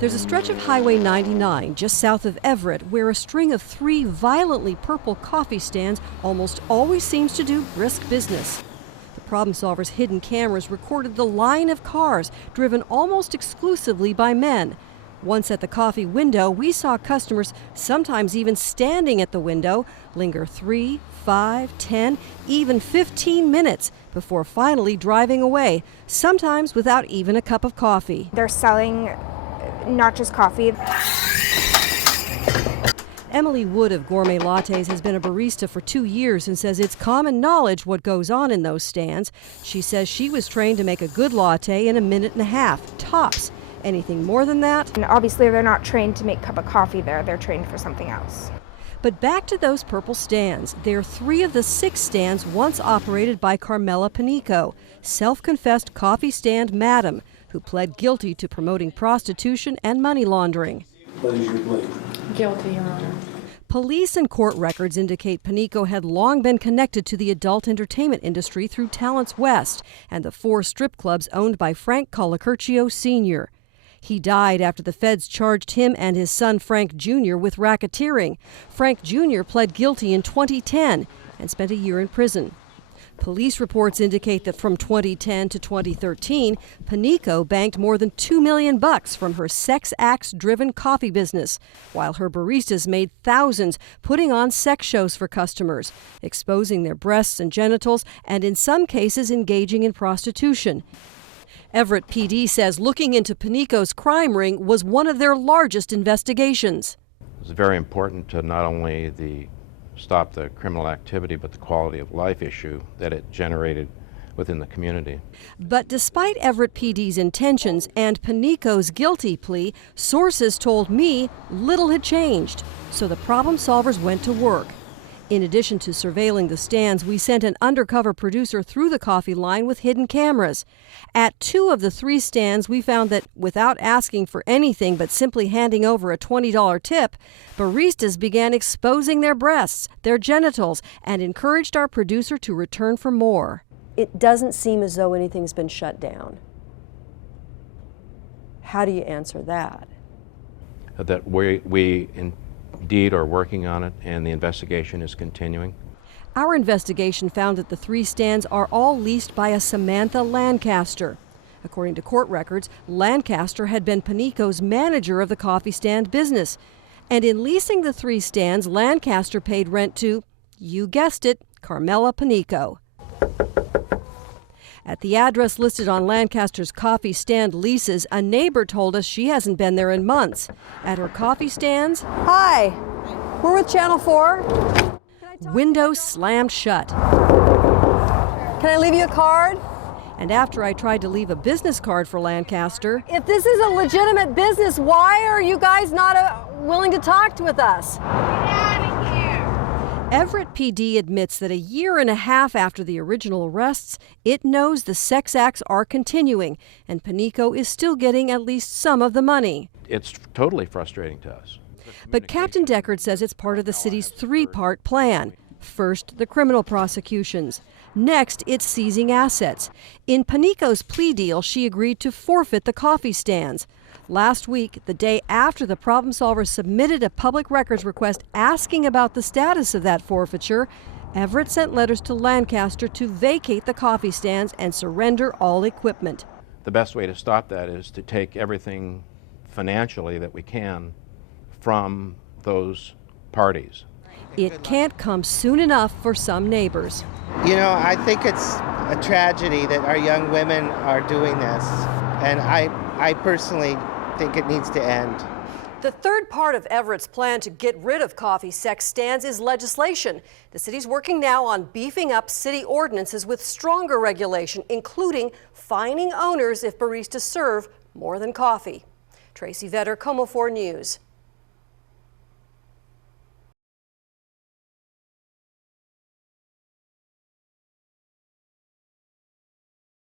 There's a stretch of Highway 99 just south of Everett where a string of 3 violently purple coffee stands almost always seems to do brisk business. The Problem Solvers' hidden cameras recorded the line of cars driven almost exclusively by men. Once at the coffee window, we saw customers, sometimes even standing at the window, linger 3, 5, 10, even 15 minutes before finally driving away, sometimes without even a cup of coffee. They're selling not just coffee. Emily Wood of Gourmet Lattes has been a barista for 2 years and says it's common knowledge what goes on in those stands. She says she was trained to make a good latte in a minute and a half, tops. Anything more than that? And obviously they're not trained to make a cup of coffee there, they're trained for something else. But back to those purple stands. They're 3 of the 6 stands once operated by Carmela Panico, self-confessed coffee stand madam, who pled guilty to promoting prostitution and money laundering. What is your plea? Guilty, Your Honor. Police and court records indicate Panico had long been connected to the adult entertainment industry through Talents West and the 4 strip clubs owned by Frank Colicurcio Sr. He died after the feds charged him and his son Frank Jr. with racketeering. Frank Jr. pled guilty in 2010 and spent a year in prison. Police reports indicate that from 2010 to 2013, Panico banked more than $2 million from her sex acts-driven coffee business, while her baristas made thousands putting on sex shows for customers, exposing their breasts and genitals, and in some cases engaging in prostitution. Everett PD says looking into Panico's crime ring was one of their largest investigations. It's very important to not only stop the criminal activity, but the quality of life issue that it generated within the community. But despite Everett PD's intentions and Panico's guilty plea, sources told me little had changed. So the Problem Solvers went to work. In addition to surveilling the stands, we sent an undercover producer through the coffee line with hidden cameras. At 2 of the 3 stands, we found that without asking for anything but simply handing over a $20 tip, baristas began exposing their breasts, their genitals, and encouraged our producer to return for more. It doesn't seem as though anything's been shut down. How do you answer that? That we indeed are working on it, and the investigation is continuing. Our investigation found that the 3 stands are all leased by a Samantha Lancaster. According to court records, Lancaster had been Panico's manager of the coffee stand business. And in leasing the 3 stands, Lancaster paid rent to, you guessed it, Carmela Panico. At the address listed on Lancaster's coffee stand leases, a neighbor told us she hasn't been there in months. At her coffee stands, hi, we're with Channel 4. Windows slammed shut. Can I leave you a card? And after I tried to leave a business card for Lancaster, if this is a legitimate business, why are you guys not willing to talk with us? Everett PD admits that a year and a half after the original arrests, it knows the sex acts are continuing, and Panico is still getting at least some of the money. It's totally frustrating to us. But Captain Deckard says it's part of the city's 3-part plan. First, the criminal prosecutions. Next, it's seizing assets. In Panico's plea deal, she agreed to forfeit the coffee stands. Last week, the day after the Problem Solvers submitted a public records request asking about the status of that forfeiture, Everett sent letters to Lancaster to vacate the coffee stands and surrender all equipment. The best way to stop that is to take everything financially that we can from those parties. It can't come soon enough for some neighbors. You know, I think it's a tragedy that our young women are doing this, and I personally think it needs to end. The third part of Everett's plan to get rid of coffee sex stands is legislation. The city's working now on beefing up city ordinances with stronger regulation, including fining owners if baristas serve more than coffee. Tracy Vetter, KOMO 4 News.